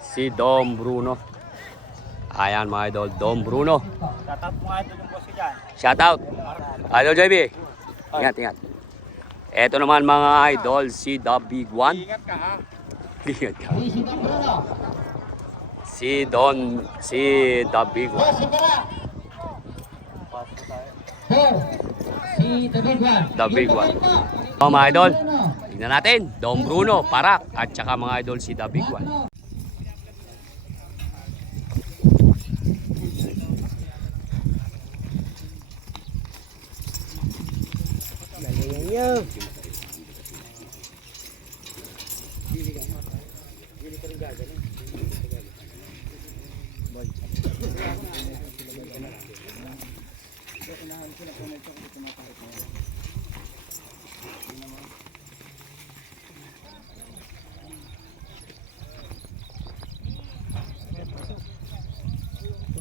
Si Dom Bruno. Ayan mga idol, Dom Bruno. Shoutout mo nga ito yung boss ko dyan. Shoutout. Idol JB. Ingat, ingat. Ito naman mga idol, si The Big One. Ingat ka ha. Ingat ka. Si The Big One. The Big One. Oh, mga idol, tingnan natin, Dom Bruno, Parak, at saka mga idol si The Big One.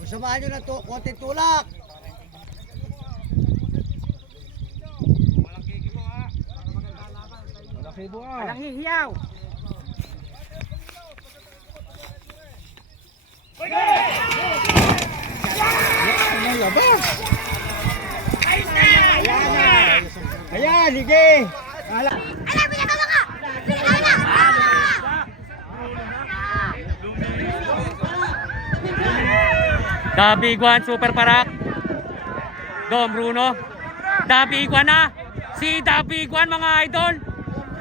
Samahan nyo na to, konting tulak. Walang hihiyaw. Ayan, sige. The Big One, Super Parak. Dom Bruno. The Big One na. Si The Big One mga idol.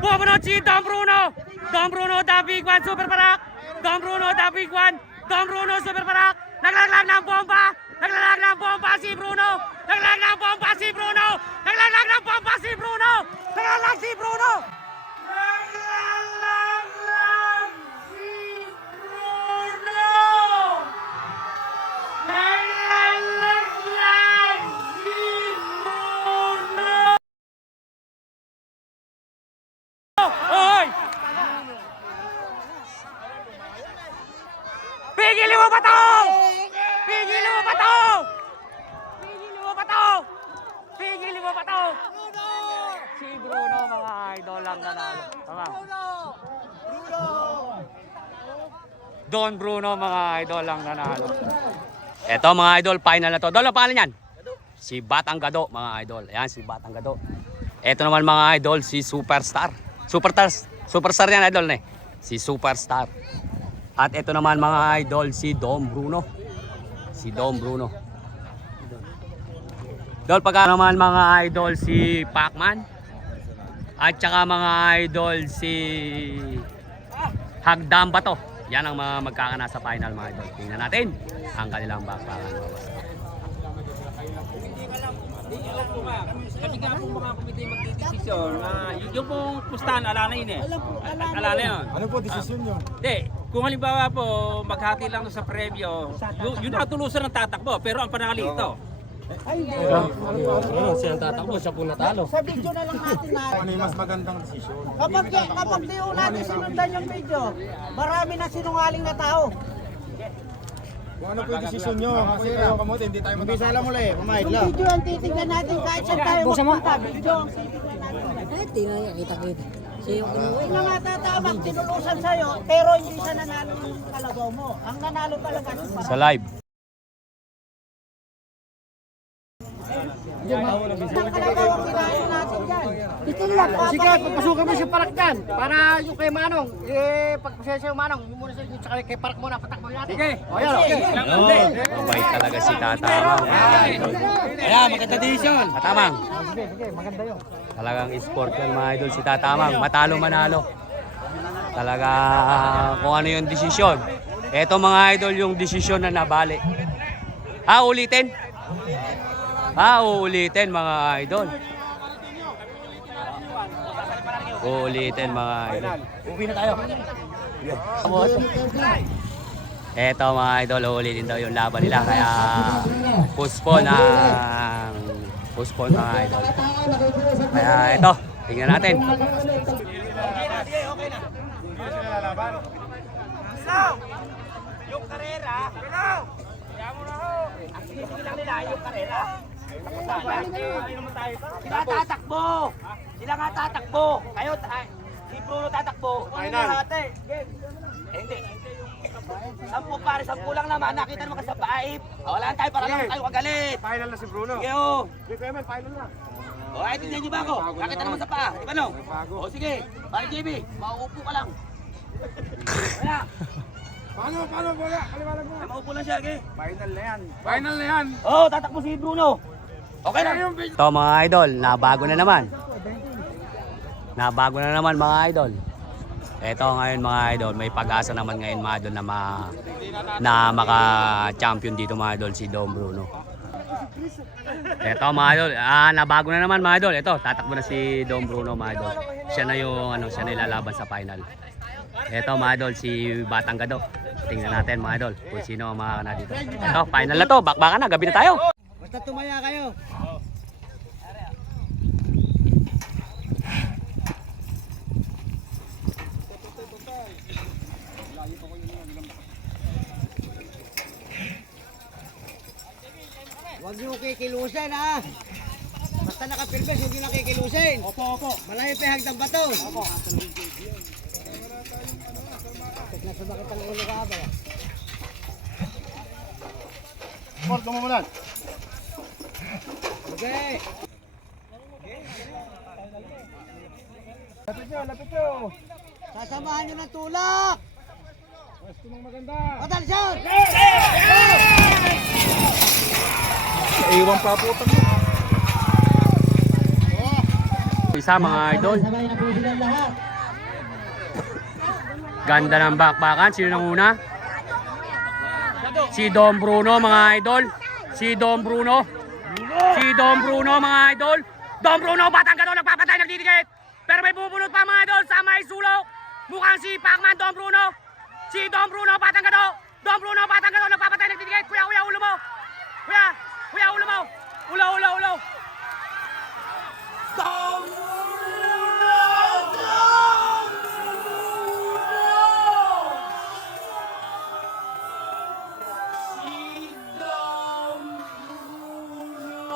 Bumunod si Dom Bruno. Dom Bruno, The Big One, Super Parak. Dom Bruno, The Big One. Dom Bruno, Super Parak. Naglalag ng bomba. Naglalag ng bomba si Bruno. Naglalag ng bomba si Bruno. Naglalag ng bomba si Bruno. Naglalag si Bruno. Pigilin mo ba to? Pigilin mo ba to? Pigilin mo ba to? Pigilin mo ba to? Si Bruno mga idol lang nanalo. Tama. Don Bruno mga idol lang nanalo. Eto mga idol, final na to. Dolo, paano yan? Si Batang Gado mga idol. Ayan si Batang Gado. Eto naman mga idol, si Superstar. Superstar yan idol na eh. Si Superstar. At ito naman mga idol, si Dom Bruno. Si Dom Bruno. Dol, pagka naman mga idol, si Pacman. At saka mga idol, si Hagdam Bato. Yan ang mga magkakana sa final mga idol. Tingnan natin ang kanilang bakbakan. Kasi nga po mga komite magdidesisyon na yung pong pustahan, ala na yun eh. Ala na yun. Ano po desisyon nyo? Hindi, kung halimbawa po maghati lang sa premyo, yun nakatulusan ng tatakbo, pero ang panali ito. Siyang tatakbo, siya po natalo. Sa video na lang natin na. Ano yung mas magandang desisyon? Kapag di ho natin sinundan yung video, marami na sinungaling na tao. Kung ano po yung desisyon nyo? Kasi kayo kamote, hindi tayo Umpisa lang mula eh, mamahid lang. Yung video ang titignan natin kahit saan tayo magpunta. Video ang titignan natin. Hindi na kita ko ito. Siya yung kinuwi. Yung mga tatamang tinulusan sa'yo, pero hindi siya nanalo ng kalabaw mo. Ang nanalo talaga si Parang. Sa live. Ang kalabaw ang kinain natin dyan. Ito lang. Sige, pagpasukan mo si Parak dyan. Para yung kay Manong, pagpasensya yung Manong, yung muna sa kay Parak muna, patakbo natin. Sige. O yan, okay. Mabait talaga si Tatamang. Kaya maganda desisyon. Tatamang. Sige, maganda yun. Talagang sport yan mga idol si Tatamang. Matalo manalo. Talaga kung ano yung desisyon. Eto mga idol yung desisyon na nabali. Ulitin. Uulitin mga idol. Uulitin mga idol. Uwi na tayo. Eto mga idol, uulitin daw yung laban nila. Kaya postpone mga idol. Kaya ito, tingnan natin. Yung karera, kaya mo na ho. Ang sinisig lang nila yung karera. Sila tatakbo! Sila nga tatakbo! Kayo, si Bruno tatakbo. Final! Hindi. Sampu pare, 10 lang naman. Nakita naman kasi sa paip. Wala tayo para naman tayo kagalit. Final na si Bruno. Sige, oh. Hindi ko naman, final na. Ay, tingnan niyo ba ako? Nakita naman sa paa. Di ba no? O sige, pare JB, mauupo ka lang. Wala. Paano, bola? Kaliwanag mo. Mauupo lang siya, okay? Final na yan. Final na yan. Oh, tatakbo si Bruno. Okay lang. Ito mga idol, nabago na naman. Nabago na naman mga idol. Ito ngayon mga idol, may pag-asa naman ngayon mga idol na maka-champion dito mga idol si Dom Bruno. Ito mga idol, nabago na naman mga idol. Ito, tatakbo na si Dom Bruno mga idol. Siya na yung siya na ilalaban sa final. Ito mga idol, si Batang Gado. Tingnan natin mga idol kung sino ang makakana dito. Ito, final na to, bakbakan na, gabi na tayo. Basta tumaya kayo. Huwag niyo kikilusin ha. Basta nakapilbes, huwag niyo na kikilusin. Opo. Malayo pa hagdang bato. Opo. Nasabakit ang ulo ka ba? Sport, gumumulan. Okay. Lapit nyo. Sasamahan niyo ng tulak. Pwesto mong maganda. Atensyon! Iwan pa po mo. Isa mga idol. Ganda ng bakbakan. Sino nang una? Si Dom Bruno mga idol. Si Dom Bruno. Si Dom Bruno mga idol. Dom Bruno, Batang Gado, nagpapatay, nagdidikit. Pero may bubunot pa mga idol sa may sulok. Mukhang si Pacman, Dom Bruno. Si Dom Bruno, Batang Gado. Dom Bruno, Batang Gado, nagpapatay, nagdidikit. Kuya, ulo mo. Kuya, ulo mo. Ulo.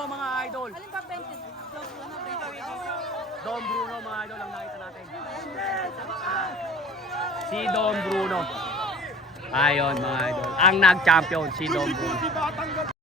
Mga idol. Alin ba painted? Dom Bruno mga idol ang nakita natin. Si Dom Bruno. Ayon mga idol. Ang nag-champion si Dom Bruno.